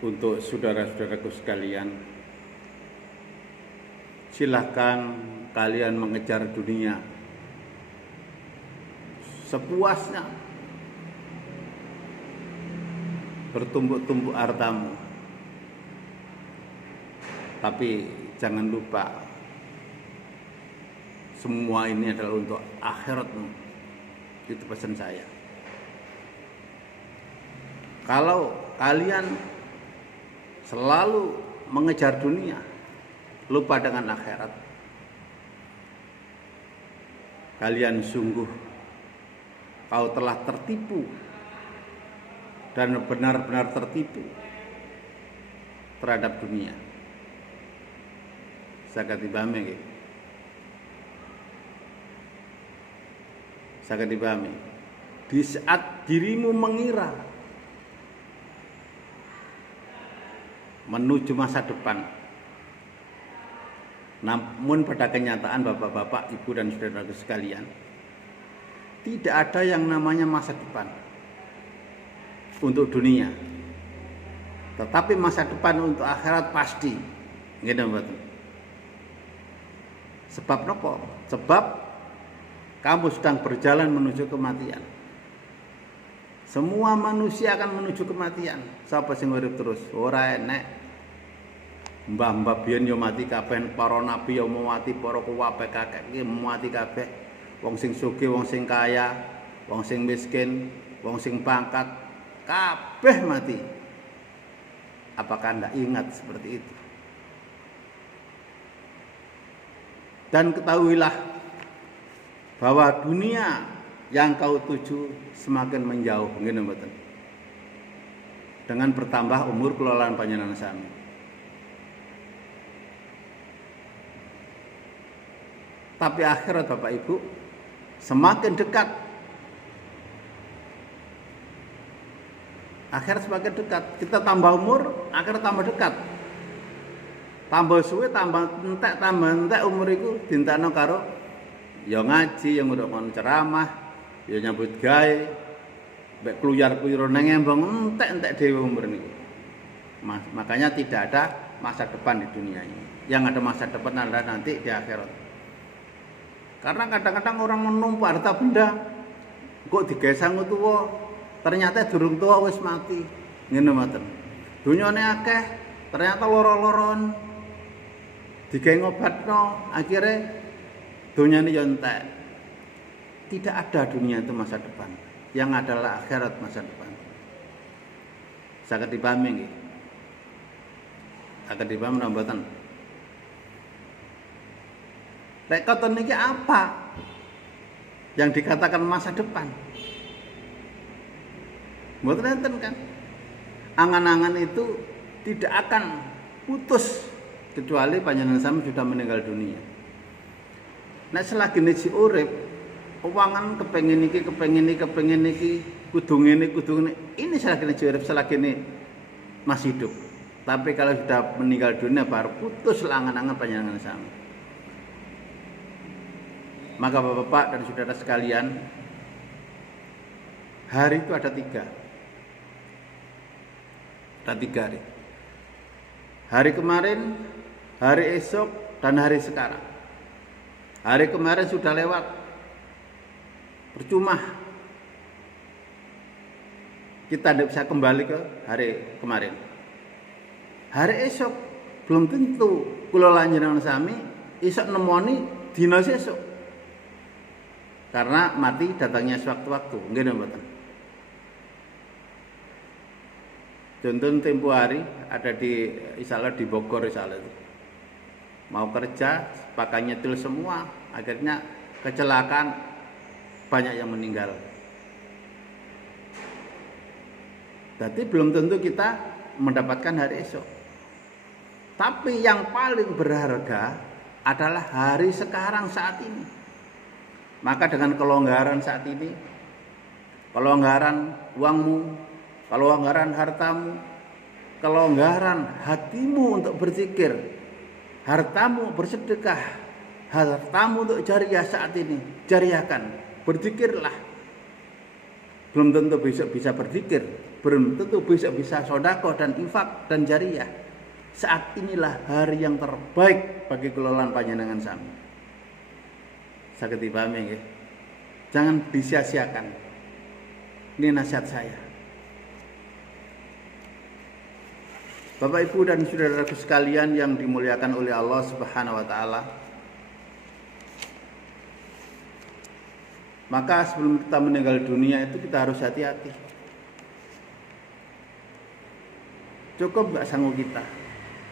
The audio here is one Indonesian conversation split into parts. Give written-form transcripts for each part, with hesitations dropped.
Untuk saudara-saudaraku sekalian, silahkan kalian mengejar dunia sepuasnya, bertumpuk-tumpuk hartamu, tapi jangan lupa semua ini adalah untuk akhiratmu. Itu pesan saya. Kalau kalian selalu mengejar dunia, lupa dengan akhirat, kalian sungguh kau telah tertipu dan benar-benar tertipu terhadap dunia. Saged dipahami. Saged dipahami. Di saat dirimu mengira menuju masa depan, namun pada kenyataan bapak-bapak, ibu dan saudara sekalian, tidak ada yang namanya masa depan untuk dunia. Tetapi masa depan untuk akhirat pasti. Gitu betul. Sebab nopo? Sebab kamu sedang berjalan menuju kematian. Semua manusia akan menuju kematian. Siapa sing urip terus? Ora enek. Mbah-mbah biyen yo mati kabeh, para nabi yo mati, para kuwabe kakek iki mati kabeh. Wong sing sugih, wong sing kaya, wong sing miskin, wong sing pangkat, kabeh mati. Apakah Anda ingat seperti itu? Dan ketahuilah bahwa dunia yang kau tuju semakin menjauh, ngene mboten. Dengan bertambah umur kelolaan panjenengan sami. Tapi akhirat Bapak Ibu semakin dekat. Akhirat semakin dekat. Kita tambah umur, akhirat tambah dekat. Tambah suwe, tambah entek umur iku dintakno karo ya ngaji, ya ngrungokno ceramah, ya nyambut gawe, mek kluyar-kluyur nang embong entek dhewe umur niku. Makanya tidak ada masa depan di dunia ini. Yang ada masa depan adalah nanti di akhirat. Karena kadang-kadang orang menumpuk harta benda, kok digesang tuwa, ternyata durung tuwa wis mati. Ngene mboten. Dunyane akeh, ternyata loro-loron. Digawe ngobatno, akhirnya dunyane yo entek. Tidak ada dunia itu masa depan. Yang adalah akhirat masa depan. Saged dipahami nggih? Saged dipahami napa mboten? Lek koten niki apa yang dikatakan masa depan? Mboten enten kan? Angan-angan itu tidak akan putus kecuali panjenengan sami sudah meninggal dunia. Nek selagi niki urip, uangan kepengin iki, kudu ngene, ini selagi niki urip, selagi ini masih hidup. Tapi kalau sudah meninggal dunia baru putus angan-angan panjenengan sami. Maka bapak-bapak dan saudara sekalian, hari itu ada 3. Ada 3 hari. Hari kemarin, hari esok, dan hari sekarang. Hari kemarin sudah lewat. Percuma. Kita tidak bisa kembali ke hari kemarin. Hari esok belum tentu kula lanjenengan sami esok nemoni dina sesuk. Karena mati datangnya sewaktu-waktu, nggih mboten. Contoh tempo hari ada di Isalah di Bogor Isalah itu. Mau kerja, pakainya nyetil semua, akhirnya kecelakaan, banyak yang meninggal. Jadi belum tentu kita mendapatkan hari esok. Tapi yang paling berharga adalah hari sekarang saat ini. Maka dengan kelonggaran saat ini, kelonggaran uangmu, kelonggaran hartamu, kelonggaran hatimu untuk berzikir, hartamu bersedekah, hartamu untuk jariah saat ini, jariahkan, berzikirlah. Belum tentu besok bisa berzikir, belum tentu besok bisa sedekah dan infak dan jariyah. Saat inilah hari yang terbaik bagi kelolaan panjenengan sami. Saged dipahami nggih. Jangan disia-siakan. Ini nasihat saya. Bapak Ibu dan saudaraku sekalian yang dimuliakan oleh Allah Subhanahu wa taala. Maka sebelum kita meninggal dunia itu kita harus hati-hati. Cukup gak sanggup kita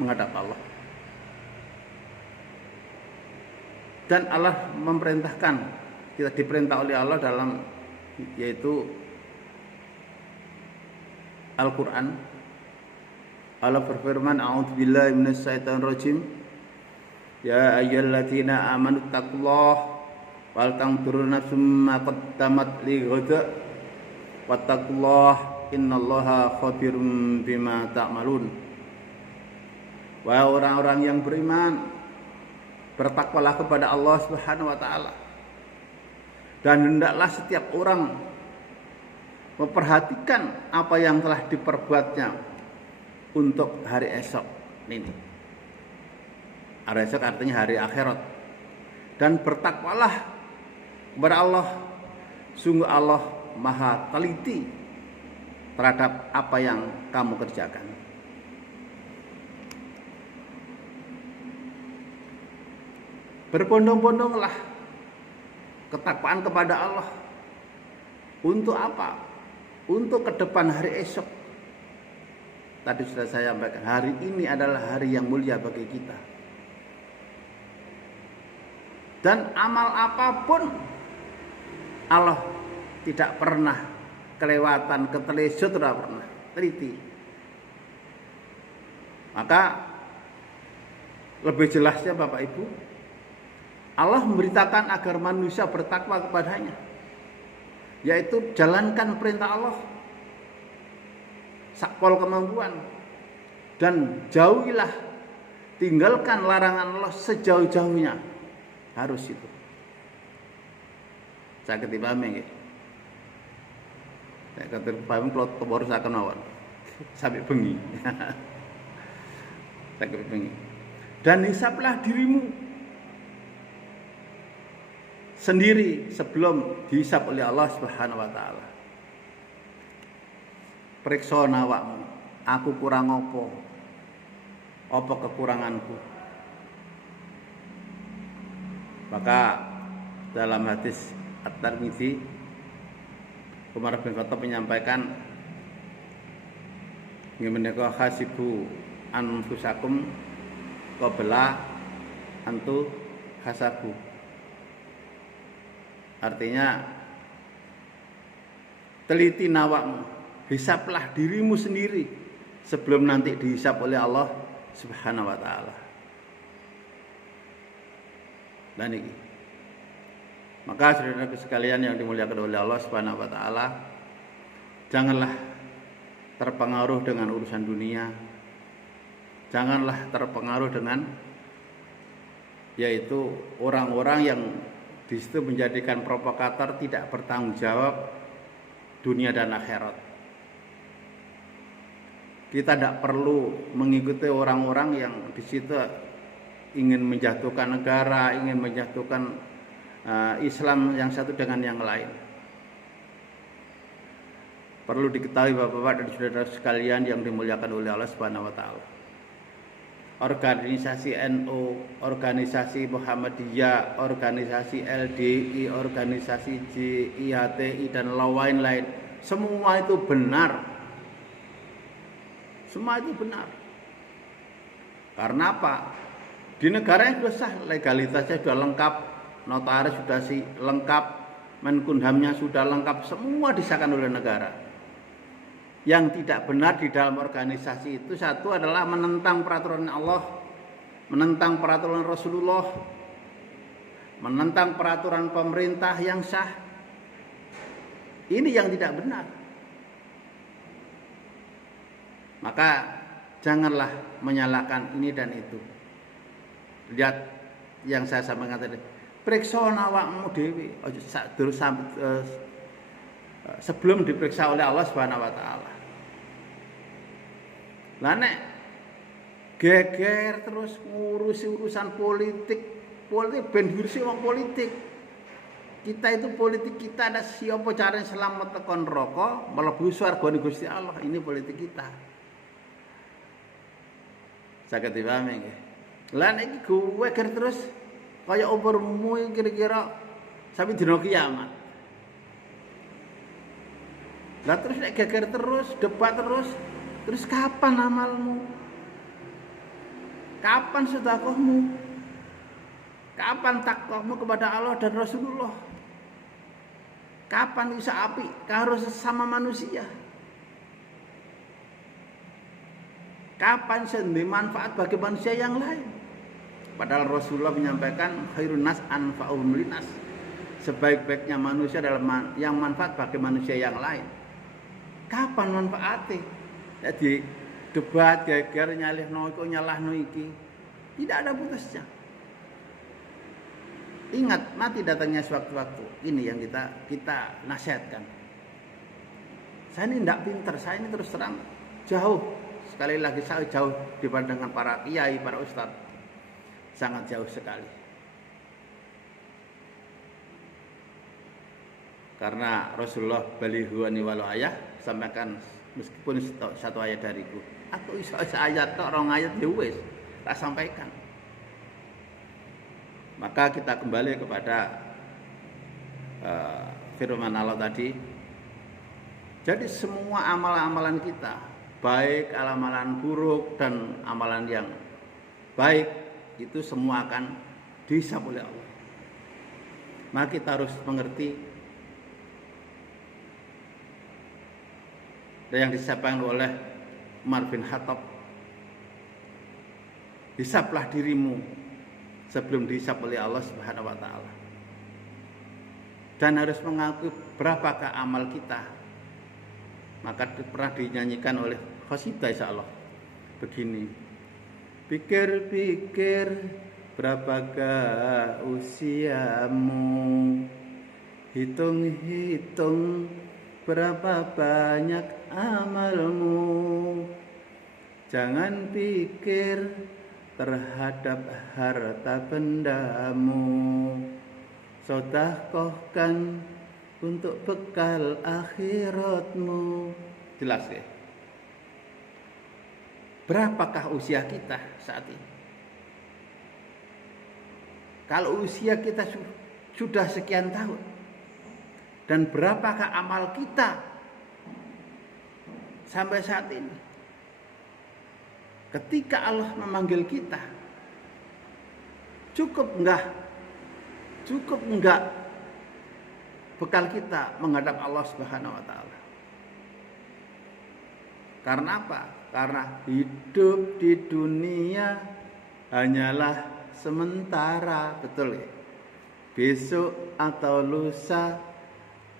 menghadap Allah. Dan Allah memerintahkan, kita diperintah oleh Allah dalam yaitu Al-Quran. Allah berfirman, a'udzubillahi minasyaitonirrajim. Ya ayyuhalladzina amanu taqullaha wal tanzur nafsum ma qaddamat lighad wattaqullaha innallaha khabirum bima ta'malun. Wahai orang-orang yang beriman, bertakwalah kepada Allah Subhanahu wa taala. Dan hendaklah setiap orang memperhatikan apa yang telah diperbuatnya untuk hari esok ini. Hari esok artinya hari akhirat. Dan bertakwalah kepada Allah. Sungguh Allah Maha teliti terhadap apa yang kamu kerjakan. Berbondong-bondonglah ketakwaan kepada Allah. Untuk apa? Untuk ke depan hari esok. Tadi sudah saya sampaikan, hari ini adalah hari yang mulia bagi kita. Dan amal apapun Allah tidak pernah kelewatan, ketelesut, tidak pernah teliti. Maka lebih jelasnya Bapak Ibu, Allah memberitakan agar manusia bertakwa kepadanya, yaitu jalankan perintah Allah sakpol kemampuan dan jauhilah, tinggalkan larangan Allah sejauh-jauhnya. Harus itu. Saya ketipame nggih. Nek ketipame kalau tembor saken mawon sampai bengi. Sampai bengi. Dan hisaplah dirimu sendiri sebelum dihisap oleh Allah Subhanahu wa taala. Periksa awakmu, aku kurang apa? Apa kekuranganku? Maka dalam hadis At-Tirmidzi, Umar bin Khattab menyampaikan, "Ngemeneka hasibu anfusakum qabla antu hasabu." Artinya teliti nawakmu, hisaplah dirimu sendiri sebelum nanti dihisap oleh Allah Subhanahu wa taala. Dan ini, maka saudara-saudara sekalian yang dimuliakan oleh Allah Subhanahu wa taala, janganlah terpengaruh dengan urusan dunia. Janganlah terpengaruh dengan yaitu orang-orang yang di situ menjadikan provokator tidak bertanggung jawab dunia dan akhirat. Kita tidak perlu mengikuti orang-orang yang di situ ingin menjatuhkan negara, ingin menjatuhkan Islam yang satu dengan yang lain. Perlu diketahui Bapak-bapak dan saudara sekalian yang dimuliakan oleh Allah Subhanahu wa taala. Organisasi NU, organisasi Muhammadiyah, organisasi LDI, organisasi JIHTI dan lain-lain, semua itu benar. Semua itu benar. Karena apa? Di negara yang sudah sah, legalitasnya sudah lengkap, notaris sudah lengkap, Menkumhamnya sudah lengkap, semua disahkan oleh negara. Yang tidak benar di dalam organisasi itu satu adalah menentang peraturan Allah, menentang peraturan Rasulullah, menentang peraturan pemerintah yang sah. Ini yang tidak benar. Maka janganlah menyalahkan ini dan itu. Lihat yang saya sampaikan tadi. Periksa awakmu dhewe sebelum diperiksa oleh Allah Subhanahu wa taala. Lah nek geger terus ngurusi urusan politik ben ngurusi wong politik. Kita itu politik kita ada siapa cara selamat tekan neraka, mlebu swargane Gusti Allah. Ini politik kita. Saged dipahami nggih. Lah nek iki geger terus kaya umurmu kira-kira sampai dina kiamat. Lah terus nek geger terus, debat terus kapan amalmu? Kapan sedekahmu? Kapan takwamu kepada Allah dan Rasulullah? Kapan bisa api karo sesama manusia? Kapan sendi manfaat bagi manusia yang lain? Padahal Rasulullah menyampaikan khairun nas anfa'uhum linnas. Sebaik-baiknya manusia adalah yang manfaat bagi manusia yang lain. Kapan manfaatnya? Jadi debat geger nyalihno iku nyalahno iki. Tidak ada putusnya. Ingat, mati datangnya sewaktu-waktu. Ini yang kita nasihatkan. Saya ini tidak pintar, saya ini terus terang jauh. Sekali lagi saya jauh dibanding dengan para kiai, para ustadz. Sangat jauh sekali. Karena Rasulullah balihu ani walau ayah sampaikan meskipun satu ayat dariku. Aku iso ayat tok rong ayat ya wis tak sampaikan. Maka kita kembali kepada firman Allah tadi. Jadi semua amalan-amalan kita, baik amalan buruk dan amalan yang baik, itu semua akan dihisab oleh Allah. Maka kita harus mengerti yang disampaikan oleh Umar bin Khattab. Hisablah dirimu sebelum dihisab oleh Allah Subhanahu wa taala. Dan harus mengakui berapakah amal kita. Maka pernah dinyanyikan oleh qasidah insyaallah begini. Pikir-pikir berapakah usiamu, hitung-hitung berapa banyak amalmu. Jangan pikir terhadap harta bendamu, sedekahkan untuk bekal akhiratmu. Jelas ya? Berapakah usia kita saat ini? Kalau usia kita sudah sekian tahun, dan berapakah amal kita sampai saat ini? Ketika Allah memanggil kita, cukup enggak bekal kita menghadap Allah Subhanahu wa taala? Karena apa? Karena hidup di dunia hanyalah sementara, betul ya? Besok atau lusa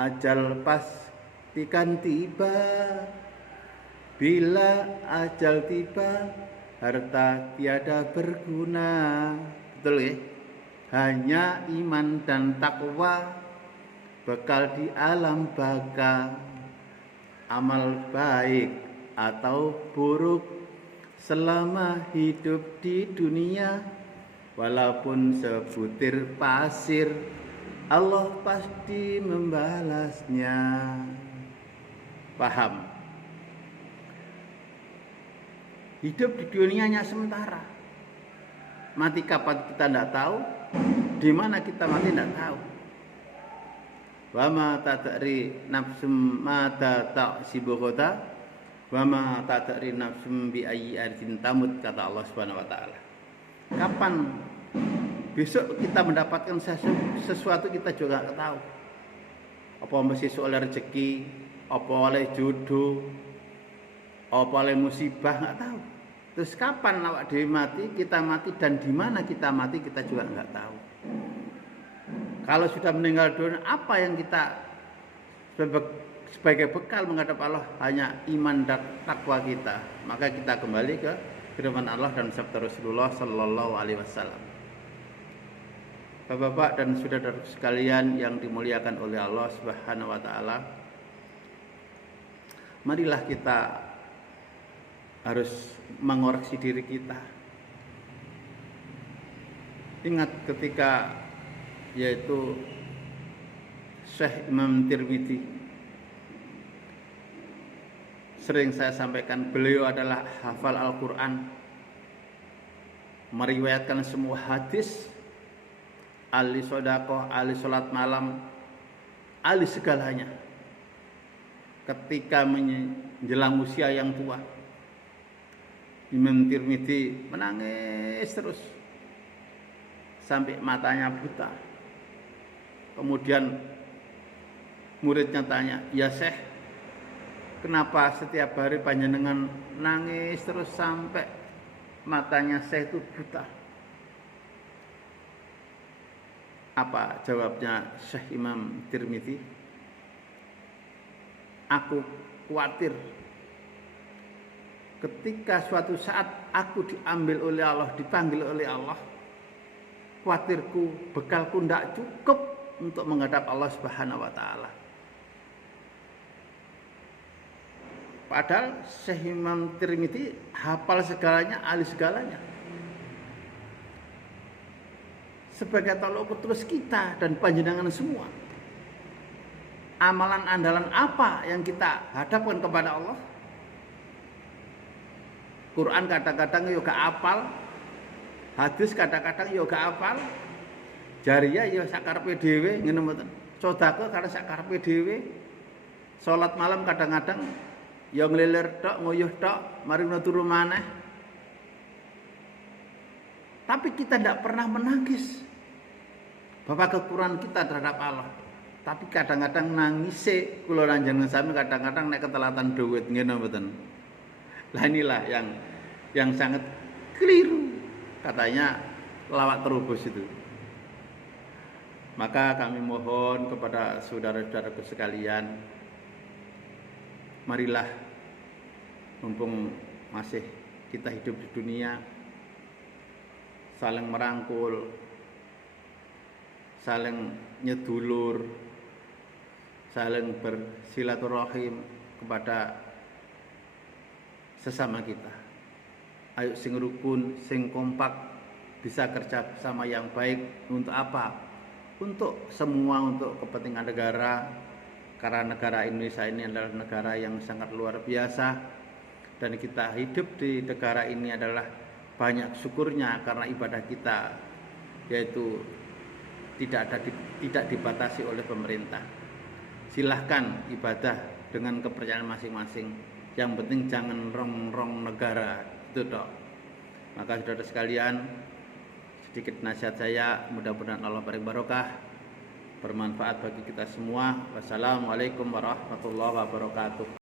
ajal pastikan tiba. Bila ajal tiba, harta tiada berguna. Betul ya? Hanya iman dan takwa bekal di alam baka. Amal baik atau buruk selama hidup di dunia, walaupun sebutir pasir, Allah pasti membalasnya. Paham? Hidup di dunianya sementara. Mati kapan kita tidak tahu, di mana kita mati tidak tahu. Wa ma tadri nafsum mata ta'sibughata wa ma tadri nafsum bi ayyi ardin tamut, kata Allah Subhanahu wa taala. Kapan besok kita mendapatkan sesuatu kita juga enggak tahu. Apa mesti oleh rezeki, apa oleh jodoh, apa oleh musibah, enggak tahu. Terus kapan awak dhewe mati, kita mati, dan di mana kita mati kita juga enggak tahu. Kalau sudah meninggal dunia, apa yang kita sebagai bekal menghadap Allah? Hanya iman dan takwa kita. Maka kita kembali ke firman Allah dan sabda Rasulullah sallallahu alaihi wasallam. Bapak-bapak dan saudara sekalian yang dimuliakan oleh Allah Subhanahu wa taala, marilah kita harus mengoreksi diri kita. Ingat ketika yaitu Syekh Imam Tirmidzi, sering saya sampaikan, beliau adalah hafal Al-Quran, meriwayatkan semua hadis, ahli sedekah, ahli sholat malam, ahli segalanya. Ketika menjelang usia yang tua, Imam Tirmidzi menangis terus sampai matanya buta. Kemudian muridnya tanya, "Ya Syekh, kenapa setiap hari panjenengan nangis terus sampai matanya Syekh itu buta?" Apa jawabnya Syekh Imam Tirmidzi? "Aku khawatir ketika suatu saat aku diambil oleh Allah, dipanggil oleh Allah, khawatirku bekalku tidak cukup untuk menghadap Allah Subhanahu wa Ta'ala." Padahal Syekh Imam Tirmidzi hafal segalanya, ahli segalanya. Sebagai tolok ukur terus kita dan panjenengan semua, amalan andalan apa yang kita hadapkan kepada Allah? Quran kadang-kadang yo gak hafal, hadis kadang-kadang yo gak hafal, jariyah yo sakarepe dhewe ngene mboten. Sedekah karena sakarepe dhewe. Salat malam kadang-kadang ya ngelilir tok, nguyuh tok, mari turu maneh. Tapi kita tidak pernah menangis bahwa kekurangan kita terhadap Allah. Tapi kadang-kadang nangise kula lanjenengan sami kadang-kadang nek ketelatan duit ngene mboten. Lah inilah yang sangat keliru, katanya lawak terubus itu. Maka kami mohon kepada saudara-saudaraku sekalian, marilah mumpung masih kita hidup di dunia, saling merangkul, saling nyedulur, saling bersilaturahim kepada sesama kita. Ayo sing rukun, sing kompak, bisa kerja sama yang baik. Untuk apa? Untuk semua, untuk kepentingan negara. Karena negara Indonesia ini adalah negara yang sangat luar biasa, dan kita hidup di negara ini adalah banyak syukurnya karena ibadah kita yaitu tidak dibatasi oleh pemerintah. Silahkan ibadah dengan kepercayaan masing-masing. Yang penting jangan rong negara, itu toh. Maka saudara sekalian, sedikit nasihat saya, mudah-mudahan Allah beri barokah, bermanfaat bagi kita semua. Wassalamualaikum warahmatullahi wabarakatuh.